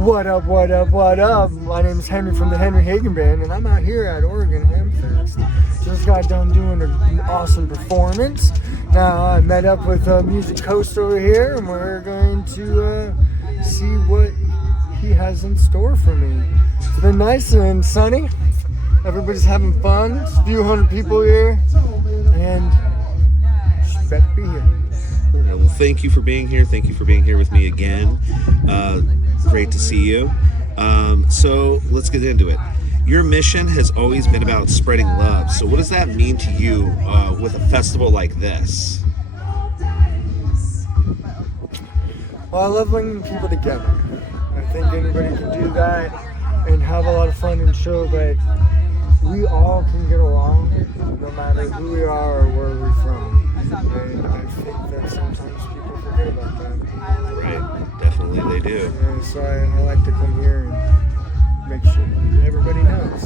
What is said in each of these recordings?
What up, what up, what up? My name is Henry from the Henry Hagen Band, and I'm out here at Oregon Hempfest. Just got done doing an awesome performance. Now I met up with Music Coast over here, and we're going to see what he has in store for me. It's been nice and sunny. Everybody's having fun. There's a few hundred people here, and you better be here. Well, thank you for being here. Thank you for being here with me again. Great to see you. So let's get into it. Your mission has always been about spreading love. So what does that mean to you with a festival like this? Well, I love bringing people together. I think anybody can do that and have a lot of fun and show that we all can get along no matter who we are or where we're from. And I think that sometimes people forget about that. Right, definitely they do. And so I like to come here and make sure everybody knows.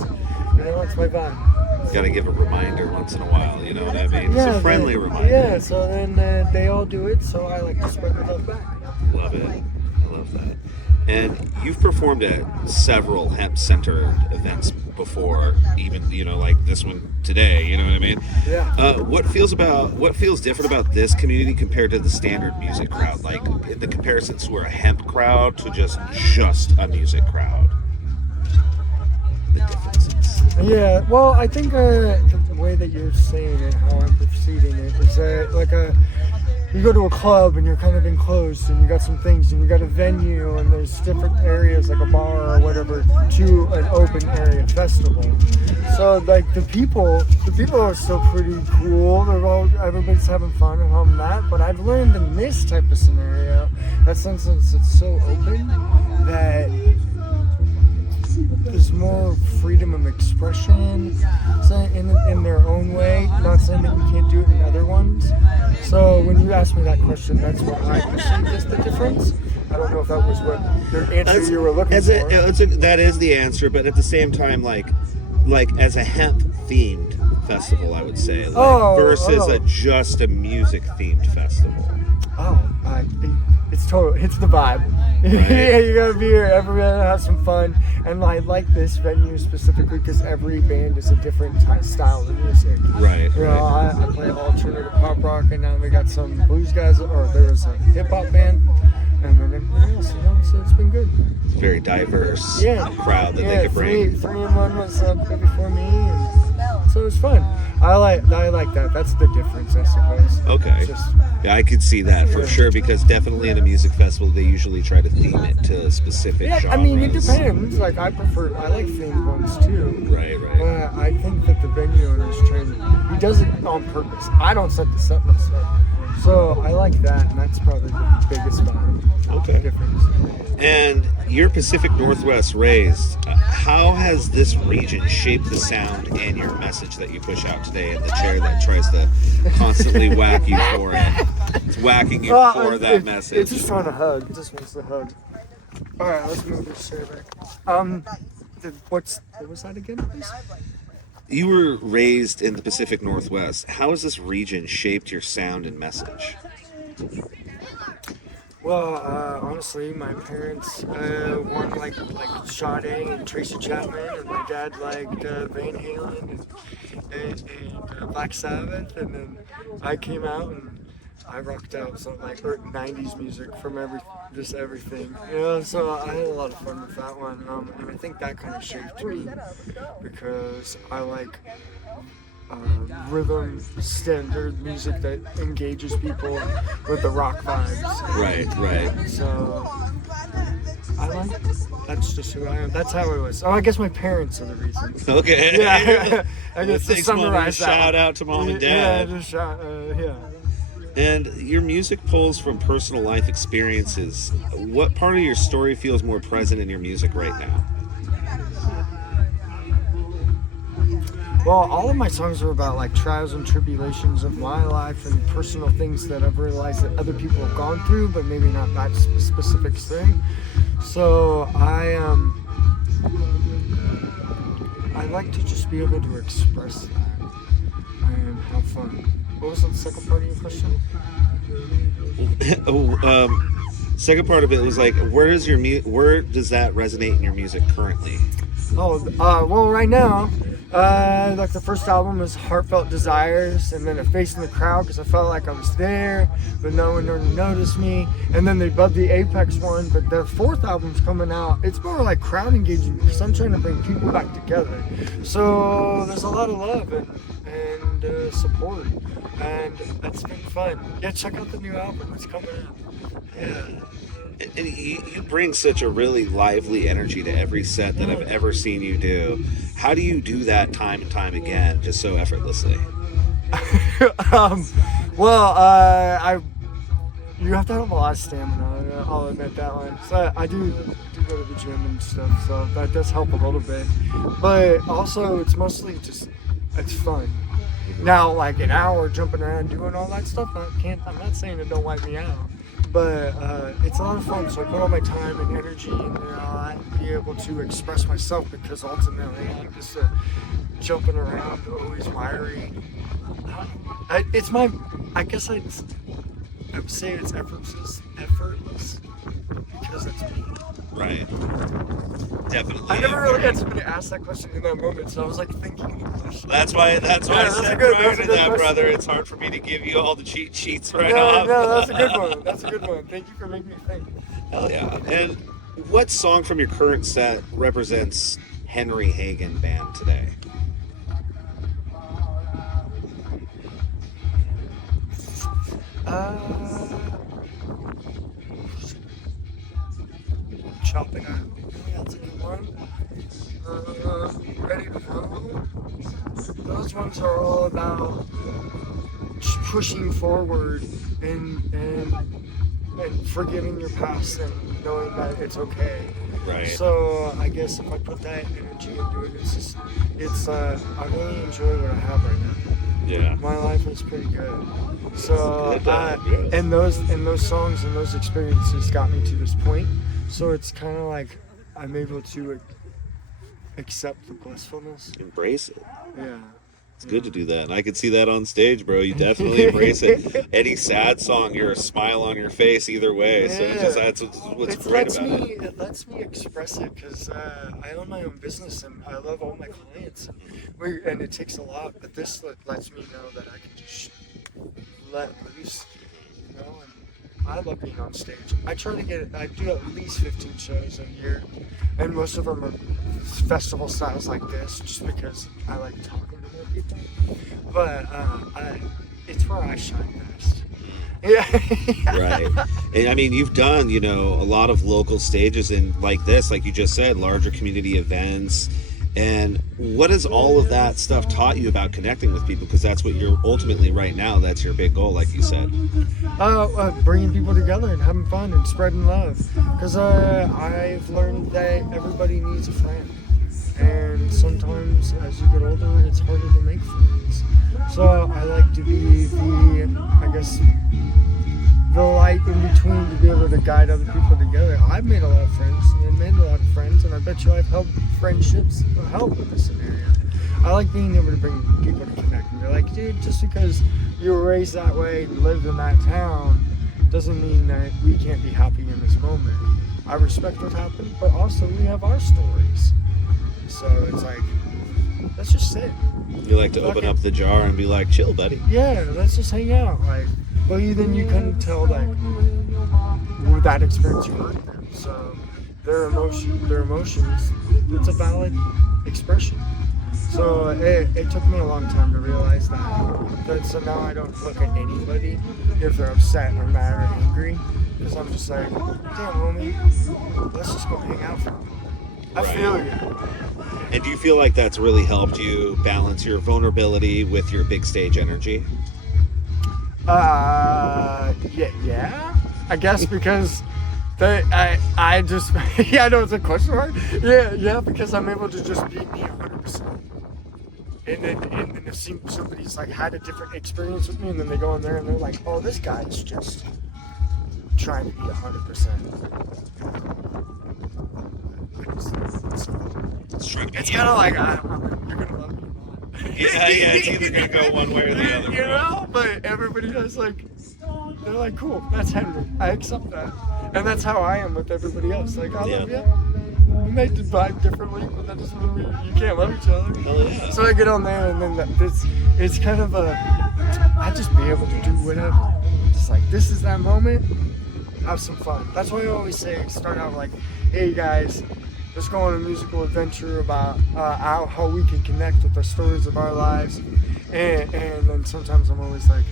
You know, it's my vibe. Got to give a reminder once in a while, you know what I mean? It's a friendly reminder. Yeah, so then they all do it, so I like to spread the love back. Love it. I love that. And you've performed at several hemp-centered events before, even, you know, like this one today, you know what I mean? Yeah. What feels different about this community compared to the standard music crowd? Like, in the comparisons, we're a hemp crowd to just a music crowd. The differences. Yeah, well, I think the way that you're saying it, how I'm perceiving it, is that like you go to a club and you're kind of enclosed and you got some things and you got a venue and there's different areas like a bar or whatever to an open area festival. So like the people are still pretty cool. Everybody's having fun and all that. But I've learned in this type of scenario that since it's so open that there's more freedom of expression in their own way. Not saying that we can't do it in other ones. So when you asked me that question, that's what I perceived as the difference. I don't know if that was what the answer you were looking for. That is the answer, but at the same time, like as a hemp-themed festival, I would say, versus just a music-themed festival. It's the vibe. Right. Yeah, you gotta be here. Everybody has some fun, and I like this venue specifically because every band is a different style of music. Right. You know, I play alternative pop rock, and now we got some blues guys, or there was a hip hop band, and then everything else. You know, so it's been good. It's a very diverse crowd that they could bring. 3 and 1 was before me, and so it was fun. I like that. That's the difference, I suppose. Okay. Yeah, I could see that for sure, because definitely in a music festival, they usually try to theme it to specific genres. I mean, it depends. Like, I like themed ones too. Right. I think that the venue owner's he does it on purpose. I don't set the set myself. So I like that, and that's probably the biggest difference. And you're Pacific Northwest raised. How has this region shaped the sound and your message that you push out today in the chair that tries to constantly whack you for it? It's whacking you for that message. It's just trying to hug. It just wants to hug. All right, let's move this chair back. What was that again, please? You were raised in the Pacific Northwest. How has this region shaped your sound and message? Well, honestly, my parents one liked Sade and Tracy Chapman, and my dad liked Van Halen and Black Sabbath, and then I came out and I rocked out some 90s music from everything, you know. So I had a lot of fun with that one, and I think that kind of shaped me because I like rhythm, standard music that engages people with the rock vibes. Right. So that's just who I am. That's how it was. Oh, I guess my parents are the reason. Okay. Yeah. I guess to summarize that. Shout out to mom and dad. Yeah, just yeah. And your music pulls from personal life experiences. What part of your story feels more present in your music right now? Well, all of my songs are about trials and tribulations of my life and personal things that I've realized that other people have gone through, but maybe not that specific thing. So I like to just be able to express that and have fun. What was the second part of your question? Second part of it was like, where does that resonate in your music currently? Well, right now, like the first album was Heartfelt Desires, and then A Face in the Crowd, because I felt like I was there, but no one really noticed me. And then they bubbed the Apex one, but the fourth album's coming out. It's more like crowd engaging, because I'm trying to bring people back together. So there's a lot of love and support, and it's been fun. Yeah, check out the new album. It's coming out. Yeah. And you bring such a really lively energy to every set that I've ever seen you do. How do you do that time and time again, just so effortlessly? You have to have a lot of stamina. I'll admit that one. So I do go to the gym and stuff, so that does help a little bit. But also, it's mostly just it's fun. Now, like an hour jumping around doing all that stuff, I'm not saying it don't wipe me out. But it's a lot of fun, so I put all my time and energy in there, be able to express myself, because ultimately I'm just jumping around, always wiry. I would say it's effortless, because it's me. Right. Definitely. I never really had somebody ask that question in that moment, so I was like thinking the question. That's why I said prior to that, brother, it's hard for me to give you all the cheat sheets right off. No, that's a good one. That's a good one. Thank you for making me think. Hell yeah. And what song from your current set represents Henry Hagen Band today? Chopping out. That's a good one. Ready to Go. Those ones are all about pushing forward and forgiving your past and knowing that it's okay. Right. So I guess if I put that energy into it, I really enjoy what I have right now. Yeah. My life is pretty good. So Yes. and those songs and those experiences got me to this point. So it's kind of like I'm able to accept the blissfulness. Embrace it. Yeah. It's good to do that. And I could see that on stage, bro. You definitely embrace it. Any sad song, you're a smile on your face either way. So that's what's great about it. It lets me express it, because I own my own business and I love all my clients. And it takes a lot, but this lets me know that I can just let loose, you know, and I love being on stage. I do at least 15 shows a year, and most of them are festival styles like this, just because I like talking to more people. But it's where I shine best. Yeah. Right. And I mean, you've done, a lot of local stages and like this, like you just said, larger community events. And what has all of that stuff taught you about connecting with people? Because that's what you're ultimately right now. That's your big goal, like you said. Bringing people together and having fun and spreading love. Because I've learned that everybody needs a friend. And sometimes as you get older, it's harder to make friends. So I like to be the light in between, to be able to guide other people together. I've made a lot of friends and made a lot of friends, and I bet you I've helped friendships help with this scenario. I like being able to bring people to connect. And they're like, dude, just because you were raised that way and lived in that town doesn't mean that we can't be happy in this moment. I respect what happened, but also we have our stories. So it's like, let's just sit. You like to open up the jar and be like, chill, buddy. Yeah, let's just hang out. Like, well, then you couldn't tell, like, with that experience you hurt them. So their emotions, it's a valid expression. So it took me a long time to realize that. So now I don't look at anybody if they're upset or mad or angry, because I'm just like, damn, homie, let's just go hang out for a moment. I feel you. And do you feel like that's really helped you balance your vulnerability with your big stage energy? Yeah, I guess, because I just, yeah, I know it's a question mark. Yeah, because I'm able to just be me 100%. And then if somebody's like had a different experience with me, and then they go in there and they're like, oh, this guy's just trying to be 100%. It's kind of like, you're gonna love me or not. Yeah, it's either gonna go one way or the other. You know, but everybody has like they're like, cool, that's Henry. I accept that. And that's how I am with everybody else. Like, I love you. We may vibe differently, but that doesn't mean you can't love each other. Hell yeah. So I get on there, and then it's kind of I just be able to do whatever. Just like, this is that moment, have some fun. That's why I always say, start out like, hey guys, let's go on a musical adventure about how we can connect with the stories of our lives. And then sometimes I'm always like,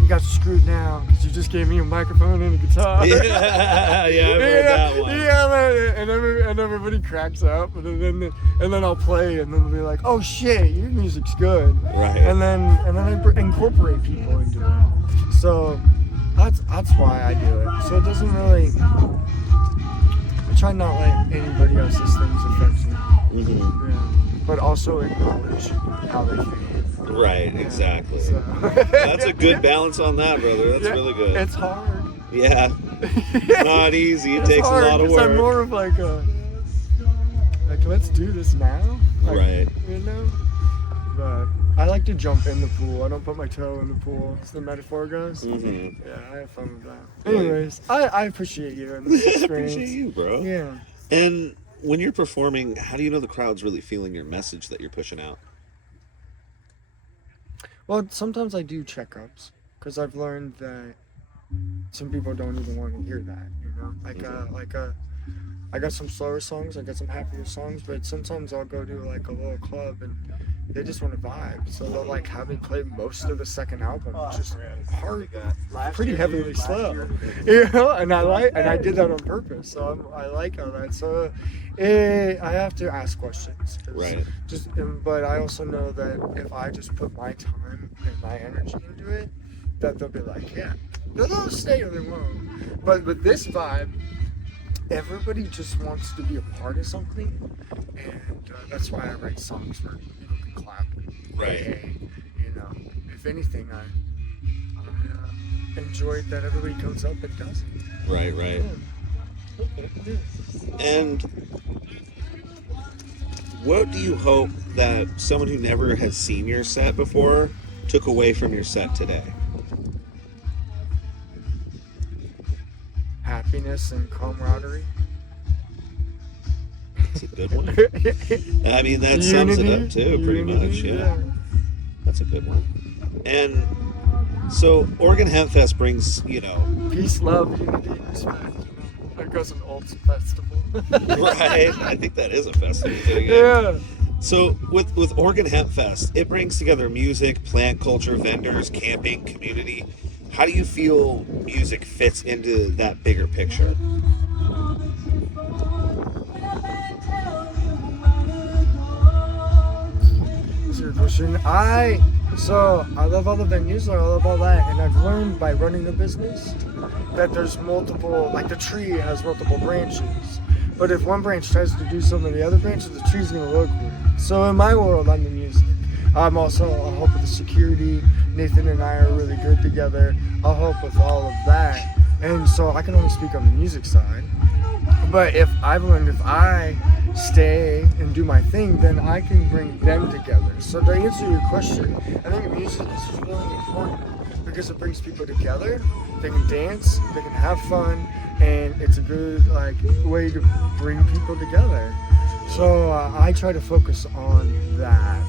you got screwed now because you just gave me a microphone and a guitar. Yeah, I've heard that one. Yeah, and everybody cracks up, and then I'll play, and then they'll be like, oh shit, your music's good. Right. And then I incorporate people into it. So that's why I do it. So it doesn't really. I try not to let anybody else's things affect me. Mm-hmm. Yeah. But also acknowledge how they feel. Right, exactly. So. That's a good balance on that, brother. That's really good. It's hard. Yeah. Not easy. It takes hard, a lot of 'cause work. I'm more of like let's do this now. Like, Right. You know? But I like to jump in the pool. I don't put my toe in the pool, as the metaphor goes. Mm-hmm. Yeah, I have fun with that. Anyways, I appreciate you and this I experience. appreciate you, bro. Yeah. And when you're performing, how do you know the crowd's really feeling your message that you're pushing out? Well, sometimes I do checkups because I've learned that some people don't even want to hear that. You know, I got some slower songs, I got some happier songs, but sometimes I'll go to like a little club and they just want to vibe. So they'll like have me play most of the second album, just hard, pretty heavily slow. You know, and I did that on purpose. So I like all that. So I have to ask questions. Right. But I also know that if I just put my time and my energy into it, that they'll be like, yeah, they'll stay or they won't. But with this vibe, everybody just wants to be a part of something, and that's why I write songs where people can clap. Right. Hey, you know, if anything, I enjoyed that everybody comes up and does it. Right, right. Yeah. And what do you hope that someone who never has seen your set before took away from your set today? Happiness and camaraderie. That's a good one. I mean, that sums it up too, pretty much. Yeah. That's a good one. And so, Oregon Hempfest brings, Peace, love, unity, and respect. That goes an old festival. Right? I think that is a festival too. Yeah. So, with Oregon Hempfest, it brings together music, plant culture, vendors, camping, community. How do you feel music fits into that bigger picture? That's a good question. I love all the venues, I love all that, and I've learned by running the business that there's multiple, like the tree has multiple branches. But if one branch tries to do some of the other branches, the tree's gonna look weird. So in my world, I'm the music. I'll help with the security. Nathan and I are really good together. I'll help with all of that. And so I can only speak on the music side. But if I stay and do my thing, then I can bring them together. So to answer your question, I think music is really important because it brings people together. They can dance, they can have fun, and it's a good way to bring people together. So I try to focus on that.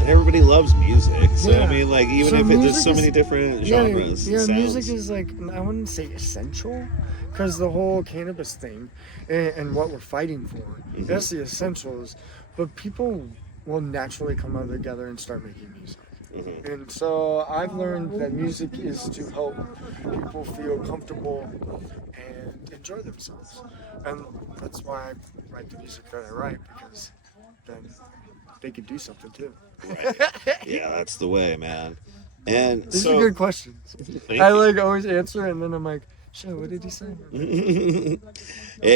And everybody loves music, so Yeah. I mean, even if there's so many different genres, Yeah, sounds. music is I wouldn't say essential, because the whole cannabis thing and what we're fighting for, that's the essentials. But people will naturally come out together and start making music. Mm-hmm. And so I've learned that music is to help people feel comfortable and enjoy themselves. And that's why I write the music that I write, because then they can do something too. Right. Yeah, that's the way, man. And These so, are good questions. I always answer and then I'm like, shit, what did he say? Hey,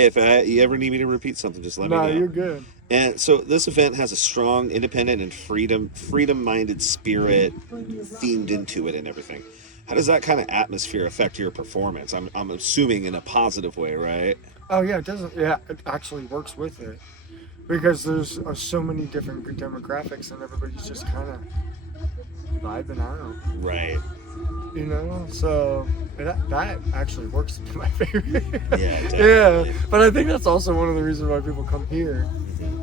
if you ever need me to repeat something, just let me know. No, you're good. And so this event has a strong, independent, and freedom-minded spirit themed into it and everything. How does that kind of atmosphere affect your performance? I'm assuming in a positive way, right? Oh yeah, it doesn't. Yeah, it actually works with it because there's so many different demographics and everybody's just kind of vibing out. Right. You know, so that actually works to my favor. Yeah, definitely. Yeah, but I think that's also one of the reasons why people come here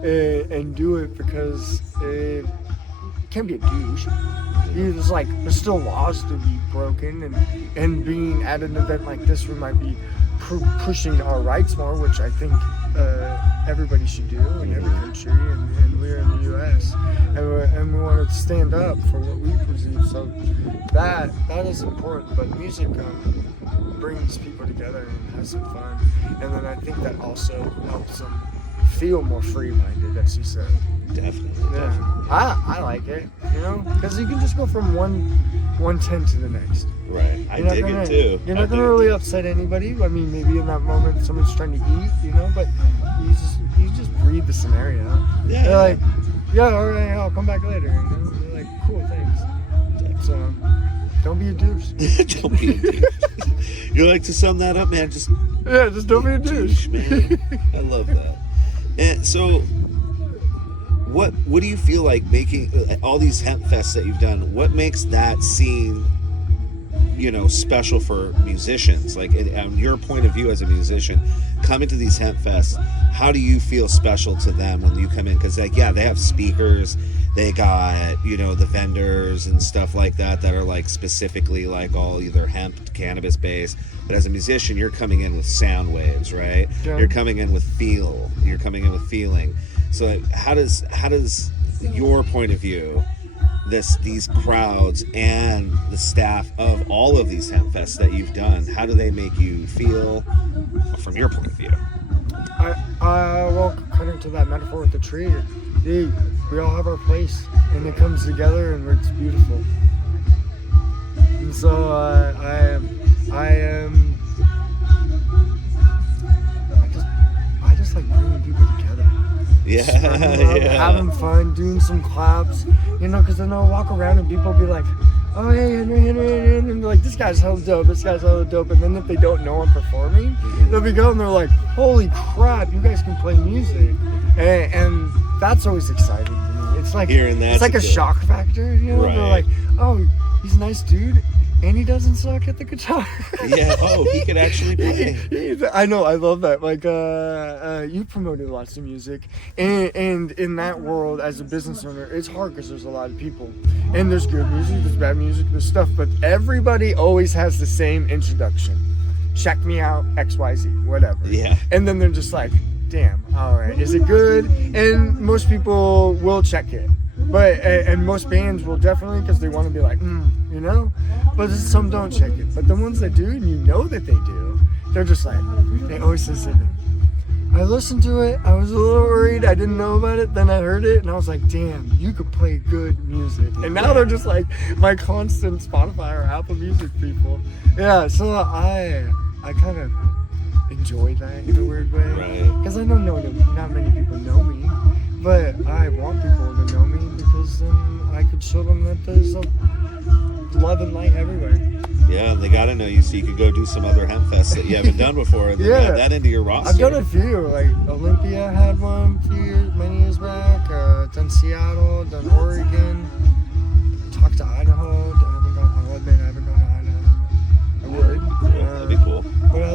and do it, because it can't be a douche. It's like there's still laws to be broken, and being at an event like this, we might be pushing our rights more, which I think everybody should do in every country, and we're in the U.S. and we want to stand up for what we perceive. So that is important. But music brings people together and has some fun, and then I think that also helps them feel more free-minded, as you said. Definitely. Yeah, I like it, you know, because you can just go from one tent to the next. Right. I dig it too. You're not gonna really upset anybody. I mean, maybe in that moment someone's trying to eat, you know, but you just read the scenario. Yeah. They're like, yeah, all right, I'll come back later. You know, they're like, cool, thanks. So don't be a douche. Don't be a douche. You like to sum that up, man? Just don't be a douche, man. I love that. And so, what do you feel like making all these hemp fests that you've done? What makes that scene, you know, special for musicians? Like, on your point of view as a musician, coming to these hemp fests, how do you feel special to them when you come in? Because, like, yeah, they have speakers, they got, you know, the vendors and stuff like that are like specifically like all either hemp, cannabis based. But as a musician, you're coming in with sound waves, right? Yeah. You're coming in with feel. You're coming in with feeling. So, like, how does your point of view, these crowds and the staff of all of these hemp fests that you've done, how do they make you feel from your point of view? Well, cutting to that metaphor with the tree, we all have our place, and it comes together, and it's beautiful. And so I just like bringing people together. Yeah, Having fun, doing some claps, you know, because then I'll walk around and people will be like, oh, hey, Henry, and they're like, this guy's hella dope, and then if they don't know I'm performing, they'll be going, they're like, holy crap, you guys can play music, and that's always exciting to me. It's like, it's like a shock factor, you know, right. They're like, oh, he's a nice dude, and he doesn't suck at the guitar. Yeah, he could actually play. I know, I love that. Like, you promoted lots of music, and in that world, as a business owner, it's hard because there's a lot of people, and there's good music, there's bad music, there's stuff, but everybody always has the same introduction. Check me out, XYZ, whatever. Yeah. And then they're just like, damn, all right, is it good? And most people will check it. But and most bands will definitely, because they want to be like, you know. But some don't check it. But the ones that do, and you know that they do, they're just like, they always say something. I listened to it. I was a little worried. I didn't know about it. Then I heard it, and I was like, damn, you could play good music. And now they're just like my constant Spotify or Apple Music people. Yeah. So I kind of enjoy that in a weird way, right? Because I don't know not many people know me. But I want people to know me, because then I could show them that there's a love and light everywhere. Yeah, and they got to know you so you could go do some other hemp fests that you haven't done before, and then add that into your roster. I've done a few. Like Olympia had one many years back. Done Seattle, done Oregon. Talked to Idaho. I'll admit I haven't gone to Idaho. I would. Cool. That'd be cool. But I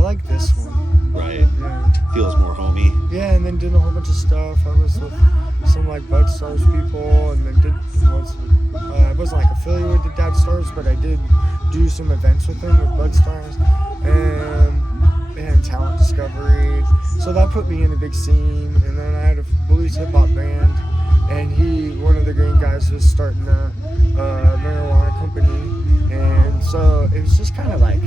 like this one. Right. Yeah. Feels more homey. Yeah, and then did a whole bunch of stuff. I was with some like Bud Stars people, and then I wasn't like affiliated with Dad Stars, but I did do some events with them with Bud Stars and talent discovery. So that put me in a big scene. And then I had a blues hip hop band, and one of the green guys, was starting a marijuana company, and so it was just kind of like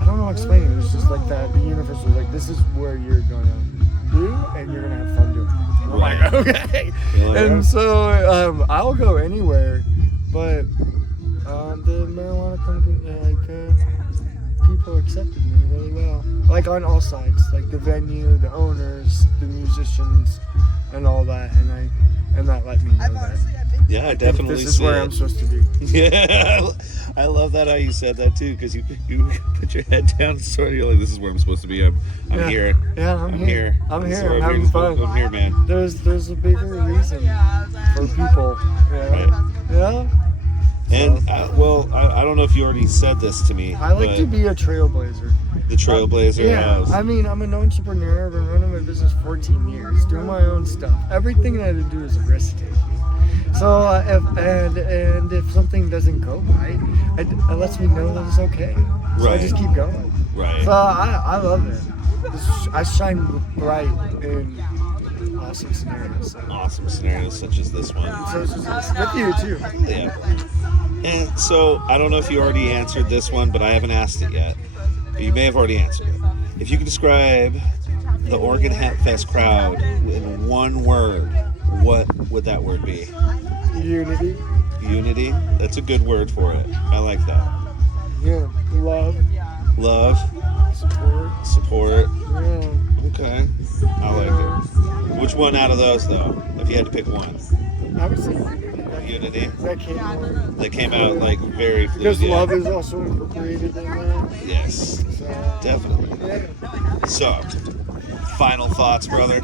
I don't know how to explain it. It was just like that. The universe was like, this is where you're gonna do, and you're gonna have fun doing it. I'm like, okay. And so I'll go anywhere, but the marijuana company, people accepted me really well. Like on all sides, like the venue, the owners, the musicians. and all that, and that let me know that Yeah, I definitely this is see where it. I'm supposed to be. Yeah, I love that how you said that too, because you put your head down and sort of, you're like, this is where I'm supposed to be. I'm Yeah. here. Yeah, I'm here. I'm This is here. where I'm having here. fun. I'm here, man. There's a bigger reason for people. Right. Yeah. And I don't know if you already said this to me. I like but to be a trailblazer. the trailblazer. Yeah, I mean, I'm an entrepreneur. I've been running my business 14 years, doing my own stuff. Everything that I do is risk taking. So if something doesn't go right, it lets me know that it's okay. So I Right. just keep going. Right. So I love it. I shine bright in awesome scenarios. So. Awesome scenarios such as this one. So it's just with you too. Yeah. And so I don't know if you already answered this one, but I haven't asked it yet. But you may have already answered it. If you could describe the Oregon Hempfest crowd in one word, what would that word be? Unity. Unity? That's a good word for it. I like that. Yeah. Love. Love. Support. Support. Yeah. Okay. I like it. Which one out of those, though, if you had to pick one? I would say unity. Unity? That came more. That came out like very fluid. Because Yeah. love is also incorporated in that. Yes. So, Definitely. yeah. So, final thoughts, brother?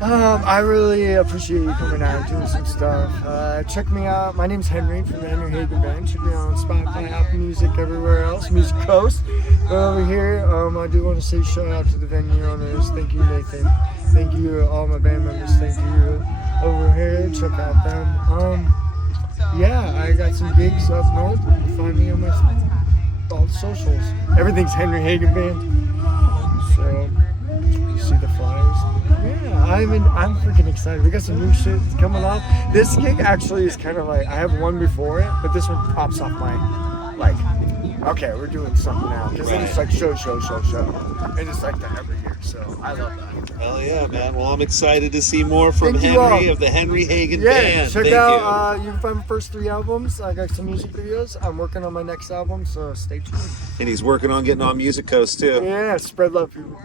I really appreciate you coming out and doing some stuff. Check me out. My name's Henry from the Henry Hagen Band. Check me out on Spotify, Apple Music, everywhere else. Music Coast. But over here, I do want to say shout out to the venue owners. Thank you, Nathan. Thank you, all my band members. Thank you over here. Check out them. Yeah, I got some gigs up north. You can find me on all the socials. Everything's Henry Hagen Band. So, you see the flyers. Yeah, I'm freaking excited. We got some new shit coming up. This gig actually is kind of like, I have one before it, but this one pops off my, like, okay, we're doing something now. Because then it's like show. And it's like that every year, so I love that. Hell yeah, man. Well, I'm excited to see more from Thank you Henry all. of the Henry Hagen Yeah, Band. check Thank out, you can find my first 3 albums. I got some music videos. I'm working on my next album, so stay tuned. you. And he's working on getting on Music Coast, too. Yeah, spread love, people.